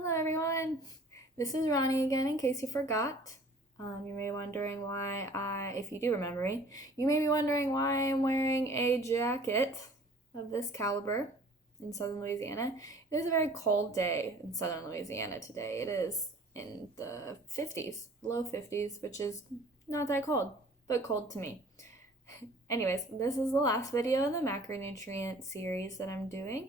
Hello everyone, this is Ronnie again in case you forgot. You may be wondering if you do remember me, you may be wondering why I'm wearing a jacket of this caliber in southern Louisiana. It is a very cold day in southern Louisiana today. It is in the 50s, low 50s, which is not that cold, but cold to me. Anyways, this is the last video of the macronutrient series that I'm doing.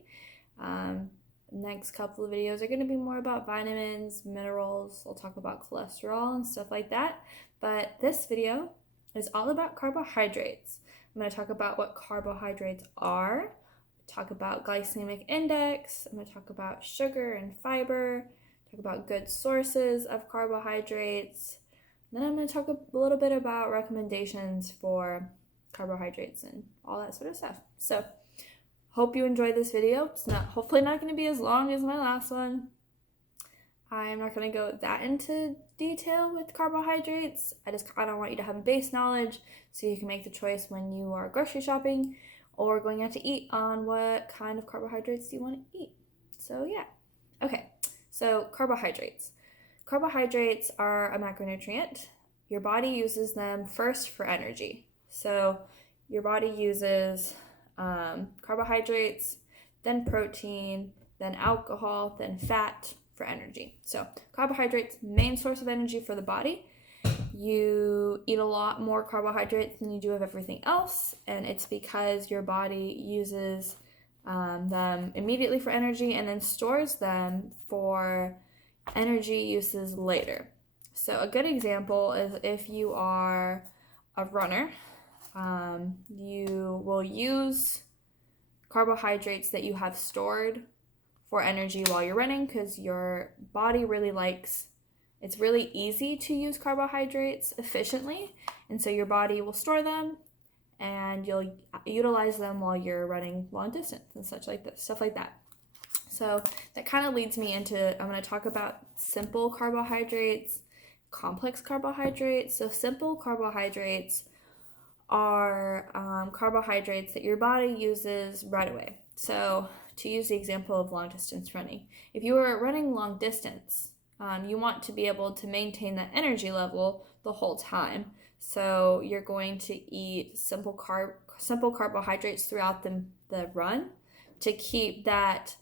Next couple of videos are going to be more about vitamins, minerals. I'll talk about cholesterol and stuff like that. But this video is all about carbohydrates. I'm going to talk about what carbohydrates are, talk about glycemic index, I'm going to talk about sugar and fiber, talk about good sources of carbohydrates. Then I'm going to talk a little bit about recommendations for carbohydrates and all that sort of stuff. So hope you enjoyed this video. It's hopefully not going to be as long as my last one. I'm not going to go that into detail with carbohydrates. I don't want you to have a base knowledge so you can make the choice when you are grocery shopping or going out to eat on what kind of carbohydrates you want to eat. So yeah. Okay, so carbohydrates. Carbohydrates are a macronutrient. Your body uses them first for energy. So your body uses carbohydrates, then protein, then alcohol, then fat for energy. So carbohydrates, main source of energy for the body. You eat a lot more carbohydrates than you do of everything else, and it's because your body uses them immediately for energy and then stores them for energy uses later. So a good example is if you are a runner, you will use carbohydrates that you have stored for energy while you're running because your body it's really easy to use carbohydrates efficiently, and so your body will store them and you'll utilize them while you're running long distance and stuff like that. So that kind of leads me into, I'm going to talk about simple carbohydrates, complex carbohydrates. So simple carbohydrates are carbohydrates that your body uses right away. So to use the example of long distance running, if you are running long distance, you want to be able to maintain that energy level the whole time. So you're going to eat simple carbohydrates throughout the run to keep that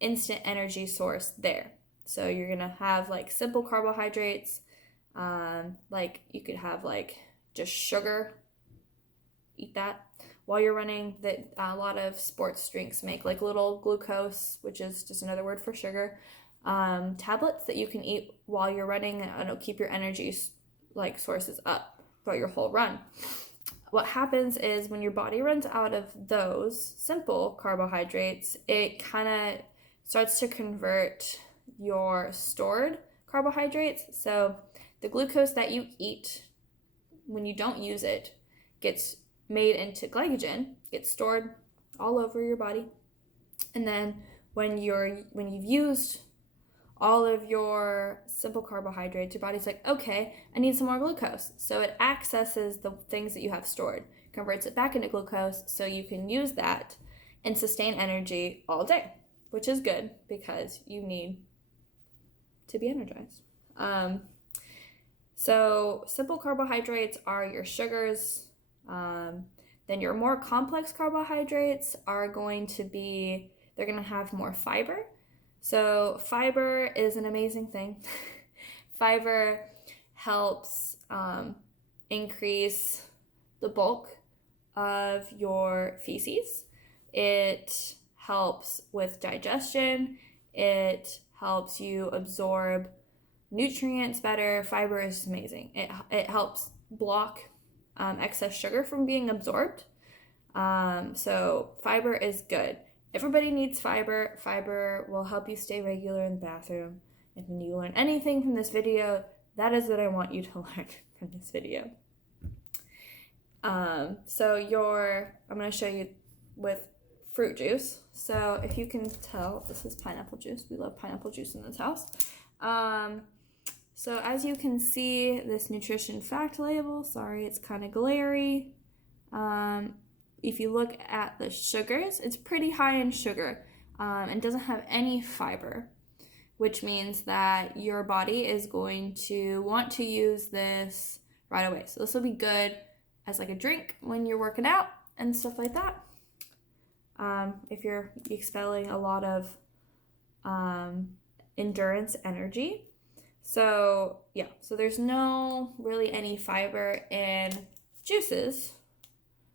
instant energy source there. So you're gonna have like simple carbohydrates, like you could have like just sugar. Eat that while you're running. That a lot of sports drinks make like little glucose, which is just another word for sugar, tablets that you can eat while you're running, and it'll keep your energy like sources up throughout your whole run. What happens is when your body runs out of those simple carbohydrates, it kind of starts to convert your stored carbohydrates. So the glucose that you eat when you don't use it gets made into glycogen, gets stored all over your body, and then when you've used all of your simple carbohydrates, your body's like, okay, I need some more glucose. So it accesses the things that you have stored, converts it back into glucose, so you can use that and sustain energy all day, which is good because you need to be energized. So simple carbohydrates are your sugars. Then your more complex carbohydrates are they're going to have more fiber. So fiber is an amazing thing. Fiber helps increase the bulk of your feces. It helps with digestion. It helps you absorb nutrients better. Fiber is amazing. It helps block excess sugar from being absorbed. So fiber is good. Everybody needs fiber. Fiber will help you stay regular in the bathroom. If you learn anything from this video, that is what I want you to learn from this video. I'm going to show you with fruit juice. So if you can tell, this is pineapple juice. We love pineapple juice in this house. So as you can see, this nutrition fact label, sorry, it's kind of glary. If you look at the sugars, it's pretty high in sugar and doesn't have any fiber. which means that your body is going to want to use this right away. So this will be good as like a drink when you're working out and stuff like that. If you're expelling a lot of endurance energy. So yeah, so there's no really any fiber in juices,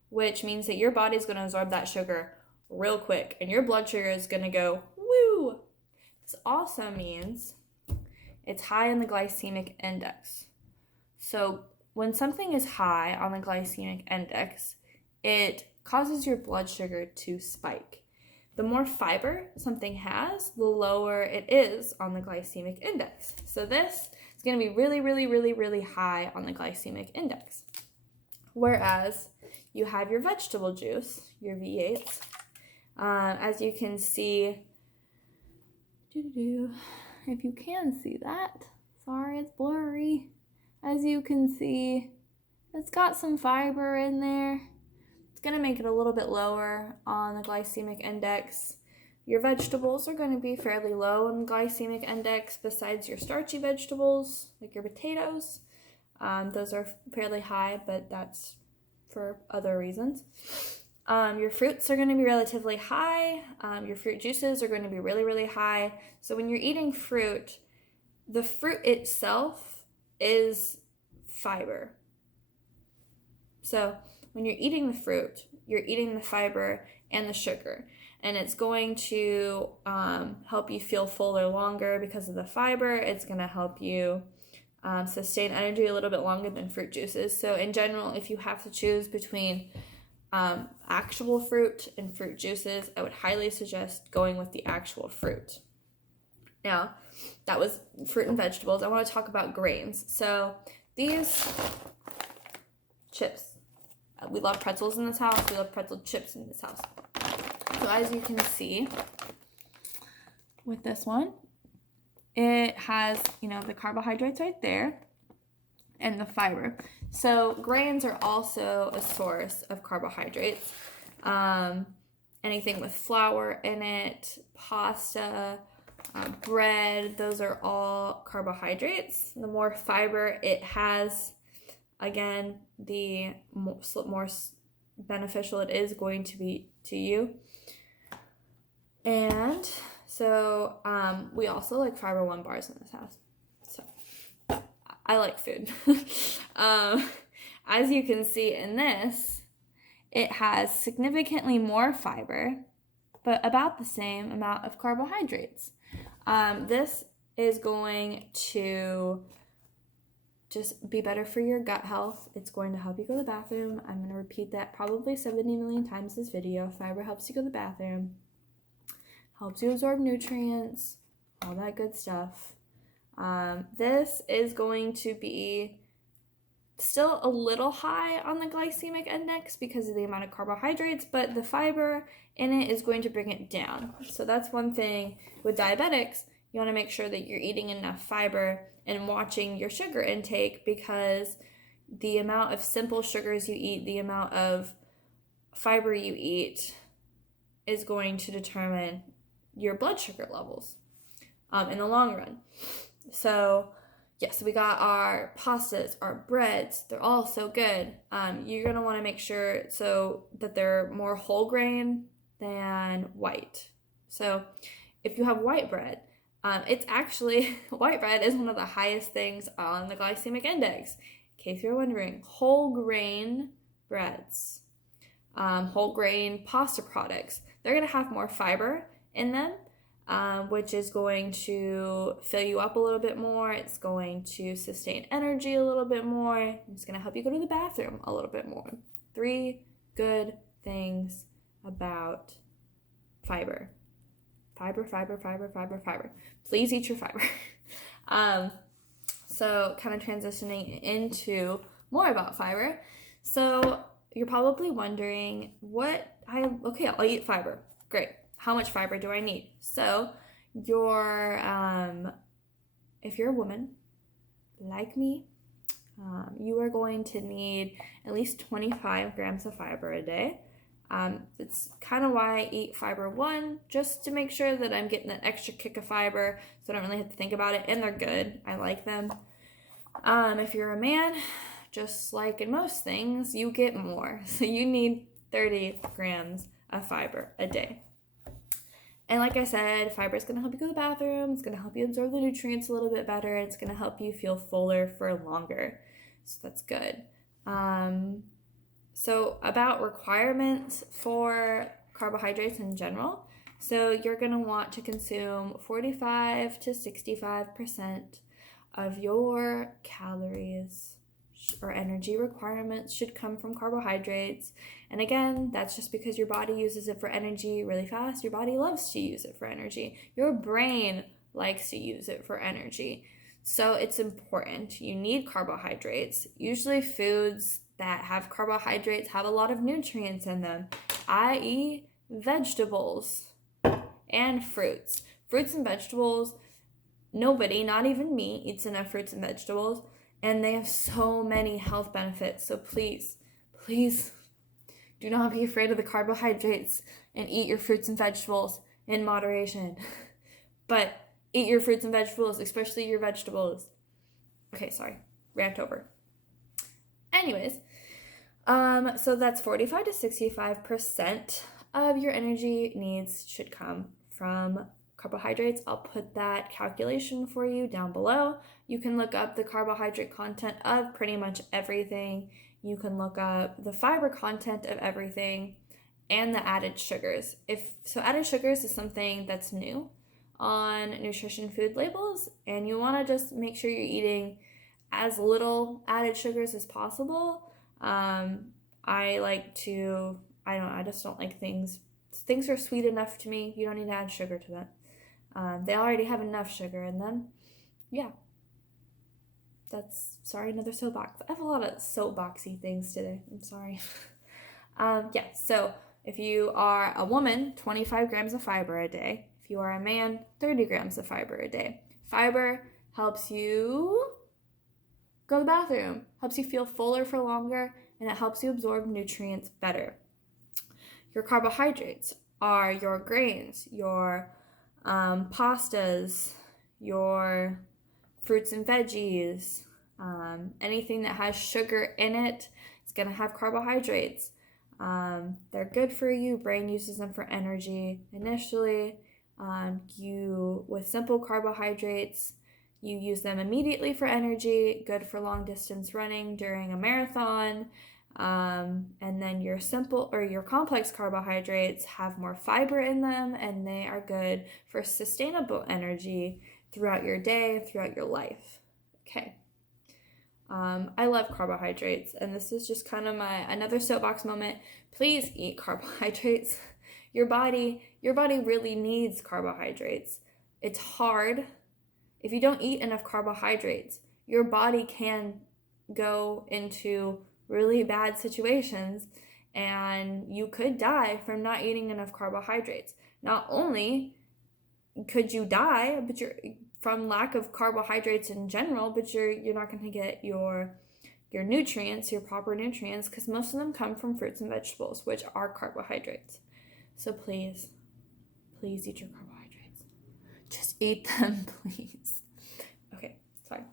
which means that your body's going to absorb that sugar real quick and your blood sugar is going to go woo. This also means it's high in the glycemic index. So when something is high on the glycemic index, it causes your blood sugar to spike. The more fiber something has, the lower it is on the glycemic index. So this is going to be really, really, really, really high on the glycemic index. Whereas you have your vegetable juice, your V8s, as you can see, if you can see that, sorry, it's blurry. As you can see, it's got some fiber in there. It's going to make it a little bit lower on the glycemic index. Your vegetables are going to be fairly low on the glycemic index besides your starchy vegetables, like your potatoes. Those are fairly high, but that's for other reasons. Your fruits are going to be relatively high. Your fruit juices are going to be really, really high. So when you're eating fruit, the fruit itself is fiber. So when you're eating the fruit, you're eating the fiber and the sugar. And it's going to help you feel fuller longer because of the fiber. It's going to help you sustain energy a little bit longer than fruit juices. So in general, if you have to choose between actual fruit and fruit juices, I would highly suggest going with the actual fruit. Now, that was fruit and vegetables. I want to talk about grains. So these chips, we love pretzels in this house. We love pretzel chips in this house. So as you can see with this one, it has, the carbohydrates right there and the fiber. So grains are also a source of carbohydrates. Anything with flour in it, pasta, bread, those are all carbohydrates. The more fiber it has, again, the more beneficial it is going to be to you. And so we also like Fiber One bars in this house. So I like food. As you can see in this, it has significantly more fiber, but about the same amount of carbohydrates. This is going to just be better for your gut health. It's going to help you go to the bathroom. I'm going to repeat that probably 70 million times this video. Fiber helps you go to the bathroom, helps you absorb nutrients, all that good stuff. This is going to be still a little high on the glycemic index because of the amount of carbohydrates, but the fiber in it is going to bring it down. So that's one thing with diabetics. You want to make sure that you're eating enough fiber and watching your sugar intake, because the amount of simple sugars you eat, the amount of fiber you eat is going to determine your blood sugar levels in the long run. So yes, we got our pastas, our breads. They're all so good. You're going to want to make sure so that they're more whole grain than white. So if you have white bread, it's actually, white bread is one of the highest things on the glycemic index. In case you're wondering, whole grain breads, whole grain pasta products, they're going to have more fiber in them, which is going to fill you up a little bit more. It's going to sustain energy a little bit more. It's going to help you go to the bathroom a little bit more. 3 good things about fiber. Fiber, fiber, fiber, fiber, fiber. Please eat your fiber. So kind of transitioning into more about fiber. So you're probably wondering, I'll eat fiber. Great. How much fiber do I need? So if you're a woman like me, you are going to need at least 25 grams of fiber a day. It's kind of why I eat fiber 1, just to make sure that I'm getting that extra kick of fiber so I don't really have to think about it, and they're good. I like them. If you're a man, just like in most things, you get more. So you need 30 grams of fiber a day. And like I said, fiber is going to help you go to the bathroom. It's going to help you absorb the nutrients a little bit better. It's going to help you feel fuller for longer. So that's good. So about requirements for carbohydrates in general. So you're going to want to consume 45 to 65% of your calories or energy requirements should come from carbohydrates. And again, that's just because your body uses it for energy really fast. Your body loves to use it for energy. Your brain likes to use it for energy. So it's important. You need carbohydrates. Usually foods that have carbohydrates have a lot of nutrients in them, i.e. vegetables and fruits. Fruits and vegetables, nobody, not even me, eats enough fruits and vegetables, and they have so many health benefits. So please do not be afraid of the carbohydrates and eat your fruits and vegetables in moderation. But eat your fruits and vegetables, especially your vegetables. Okay, sorry, rant over. Anyways, so that's 45 to 65% of your energy needs should come from carbohydrates. I'll put that calculation for you down below. You can look up the carbohydrate content of pretty much everything. You can look up the fiber content of everything and the added sugars. Added sugars is something that's new on nutrition food labels, and you want to just make sure you're eating as little added sugars as possible. I just don't like things are sweet enough to me. You don't need to add sugar to them. They already have enough sugar in them. Yeah. Another soapbox. I have a lot of soapboxy things today. I'm sorry. So if you are a woman, 25 grams of fiber a day. If you are a man, 30 grams of fiber a day. Fiber helps you go to the bathroom, helps you feel fuller for longer, and it helps you absorb nutrients better. Your carbohydrates are your grains, your pastas, your fruits and veggies, anything that has sugar in it is going to have carbohydrates. They're good for you. Brain uses them for energy initially. With simple carbohydrates, you use them immediately for energy, good for long distance running during a marathon. And then your complex carbohydrates have more fiber in them, and they are good for sustainable energy throughout your day, throughout your life. Okay. I love carbohydrates, and this is just kind of another soapbox moment. Please eat carbohydrates. Your body really needs carbohydrates. It's hard. If you don't eat enough carbohydrates, your body can go into really bad situations, and you could die from not eating enough carbohydrates. Not only could you die, but from lack of carbohydrates in general, but you're not going to get your nutrients, your proper nutrients, because most of them come from fruits and vegetables, which are carbohydrates. So please eat your carbohydrates. Just eat them, please. Okay, sorry.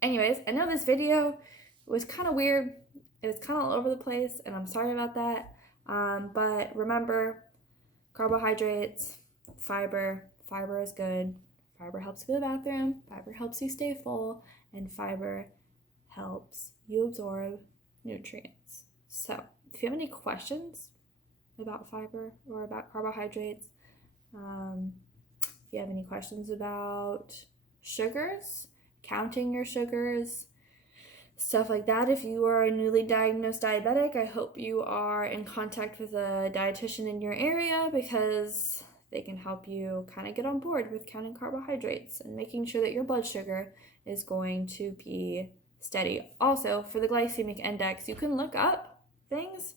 Anyways, I know this video was kind of weird. It was kind of all over the place, and I'm sorry about that. But remember, carbohydrates, fiber is good. Fiber helps you go to the bathroom. Fiber helps you stay full, and fiber helps you absorb nutrients. So, if you have any questions about fiber or about carbohydrates, if you have any questions about sugars, counting your sugars, stuff like that. If you are a newly diagnosed diabetic, I hope you are in contact with a dietitian in your area, because they can help you kind of get on board with counting carbohydrates and making sure that your blood sugar is going to be steady. Also, for the glycemic index, you can look up things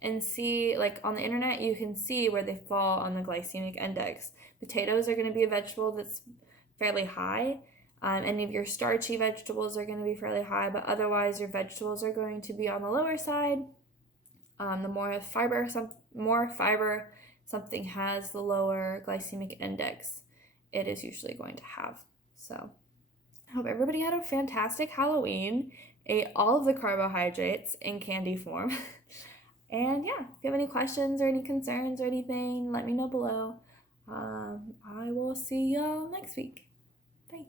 and see, like on the internet, you can see where they fall on the glycemic index. Potatoes are going to be a vegetable that's fairly high. Any of your starchy vegetables are going to be fairly high, but otherwise your vegetables are going to be on the lower side. The more fiber something has, the lower glycemic index it is usually going to have. So I hope everybody had a fantastic Halloween, ate all of the carbohydrates in candy form. And yeah, if you have any questions or any concerns or anything, let me know below. I will see y'all next week. Bye.